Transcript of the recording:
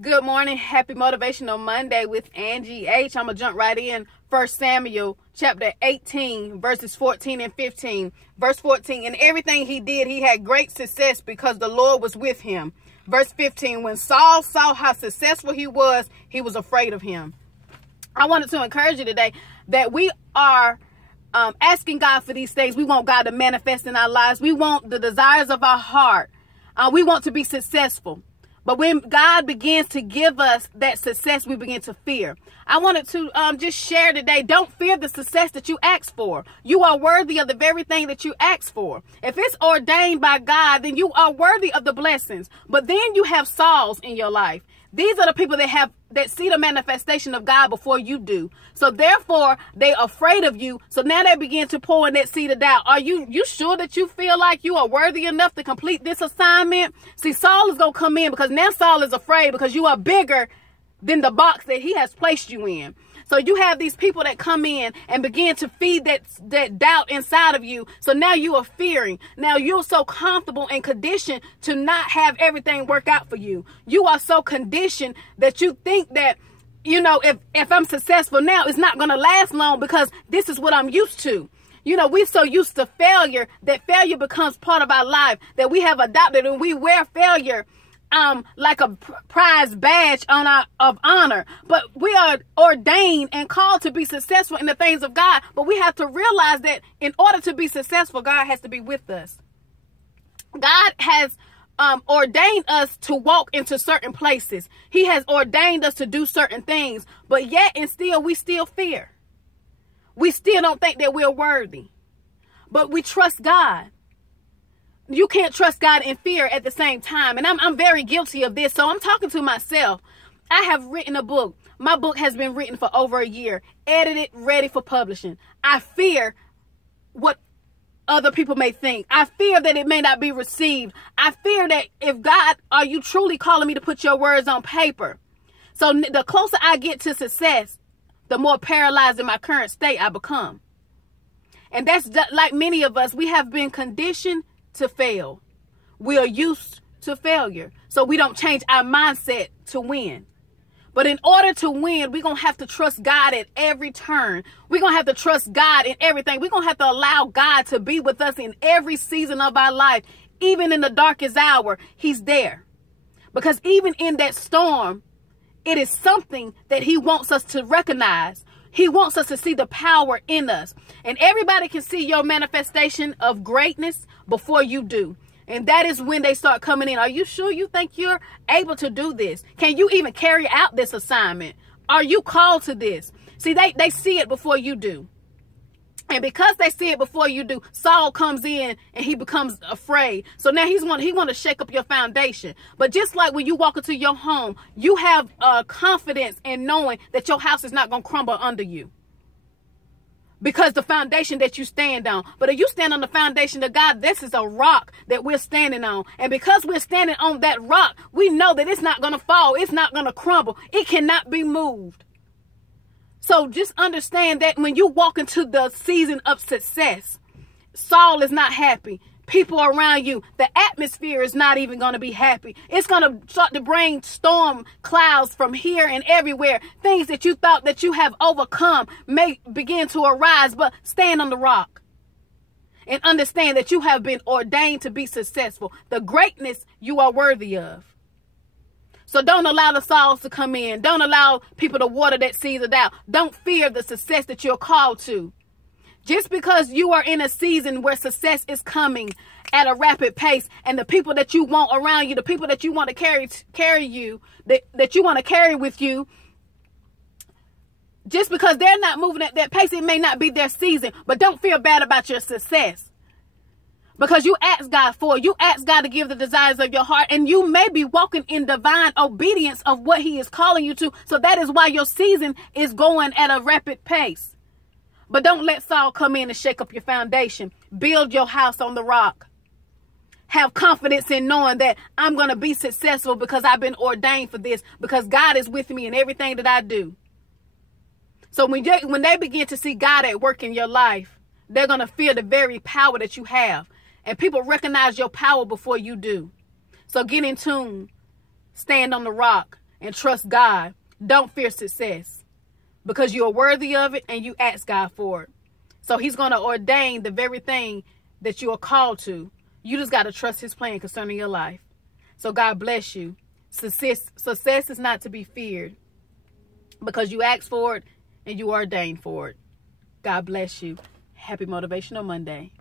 Good morning. Happy Motivational Monday with Angie H. I'm going to jump right in. 1 Samuel chapter 18, verses 14 and 15. Verse 14, in everything he did, he had great success because the Lord was with him. Verse 15, when Saul saw how successful he was afraid of him. I wanted to encourage you today that we are asking God for these things. We want God to manifest in our lives. We want the desires of our heart. We want to be successful. But when God begins to give us that success, we begin to fear. I wanted to just share today, don't fear the success that you ask for. You are worthy of the very thing that you ask for. If it's ordained by God, then you are worthy of the blessings. But then you have Sauls in your life. These are the people that see the manifestation of God before you do. So therefore, they're afraid of you. So now they begin to pour in that seed of doubt. Are you sure that you feel like you are worthy enough to complete this assignment? See, Saul is going to come in because now Saul is afraid because you are bigger than the box that he has placed you in. So you have these people that come in and begin to feed that doubt inside of you. So now you are fearing. Now you're so comfortable and conditioned to not have everything work out for you. You are so conditioned that you think that, you know, if I'm successful now, it's not going to last long because this is what I'm used to. You know, we're so used to failure that failure becomes part of our life, that we have adopted, and we wear failure like a prize badge of honor. But we are ordained and called to be successful in the things of God. But we have to realize that in order to be successful, God has to be with us. God has ordained us to walk into certain places. He has ordained us to do certain things. But yet and still, we still fear. We still don't think that we're worthy. But we trust God. You can't trust God and fear at the same time. And I'm very guilty of this. So I'm talking to myself. I have written a book. My book has been written for over a year, edited, ready for publishing. I fear what other people may think. I fear that it may not be received. I fear that if God, are you truly calling me to put your words on paper? So the closer I get to success, the more paralyzed in my current state I become. And that's like many of us, we have been conditioned to fail. We are used to failure. So we don't change our mindset to win. But in order to win, we're going to have to trust God at every turn. We're going to have to trust God in everything. We're going to have to allow God to be with us in every season of our life. Even in the darkest hour, he's there. Because even in that storm, it is something that he wants us to recognize. He wants us to see the power in us. And everybody can see your manifestation of greatness before you do. And that is when they start coming in. Are you sure you think you're able to do this? Can you even carry out this assignment? Are you called to this? See, they see it before you do. And because they see it before you do, Saul comes in and he becomes afraid. So now he want to shake up your foundation. But just like when you walk into your home, you have confidence in knowing that your house is not going to crumble under you. Because the foundation that you stand on. But if you stand on the foundation of God, this is a rock that we're standing on. And because we're standing on that rock, we know that it's not going to fall. It's not going to crumble. It cannot be moved. So just understand that when you walk into the season of success, Saul is not happy. People around you, the atmosphere is not even going to be happy. It's going to start to bring storm clouds from here and everywhere. Things that you thought that you have overcome may begin to arise, but stand on the rock and understand that you have been ordained to be successful. The greatness you are worthy of. So don't allow the Sauls to come in. Don't allow people to water that seed of doubt. Don't fear the success that you're called to. Just because you are in a season where success is coming at a rapid pace, and the people that you want around you, the people that you want to carry you, that you want to carry with you, just because they're not moving at that pace, it may not be their season. But don't feel bad about your success. Because you ask God for it. You ask God to give the desires of your heart. And you may be walking in divine obedience of what he is calling you to. So that is why your season is going at a rapid pace. But don't let Saul come in and shake up your foundation. Build your house on the rock. Have confidence in knowing that I'm going to be successful because I've been ordained for this. Because God is with me in everything that I do. So when they begin to see God at work in your life, they're going to feel the very power that you have. And people recognize your power before you do. So get in tune, stand on the rock, and trust God. Don't fear success, because you are worthy of it and you ask God for it. So he's going to ordain the very thing that you are called to. You just got to trust his plan concerning your life. So God bless you. Success is not to be feared, because you asked for it and you are ordained for it. God bless you. Happy Motivational Monday.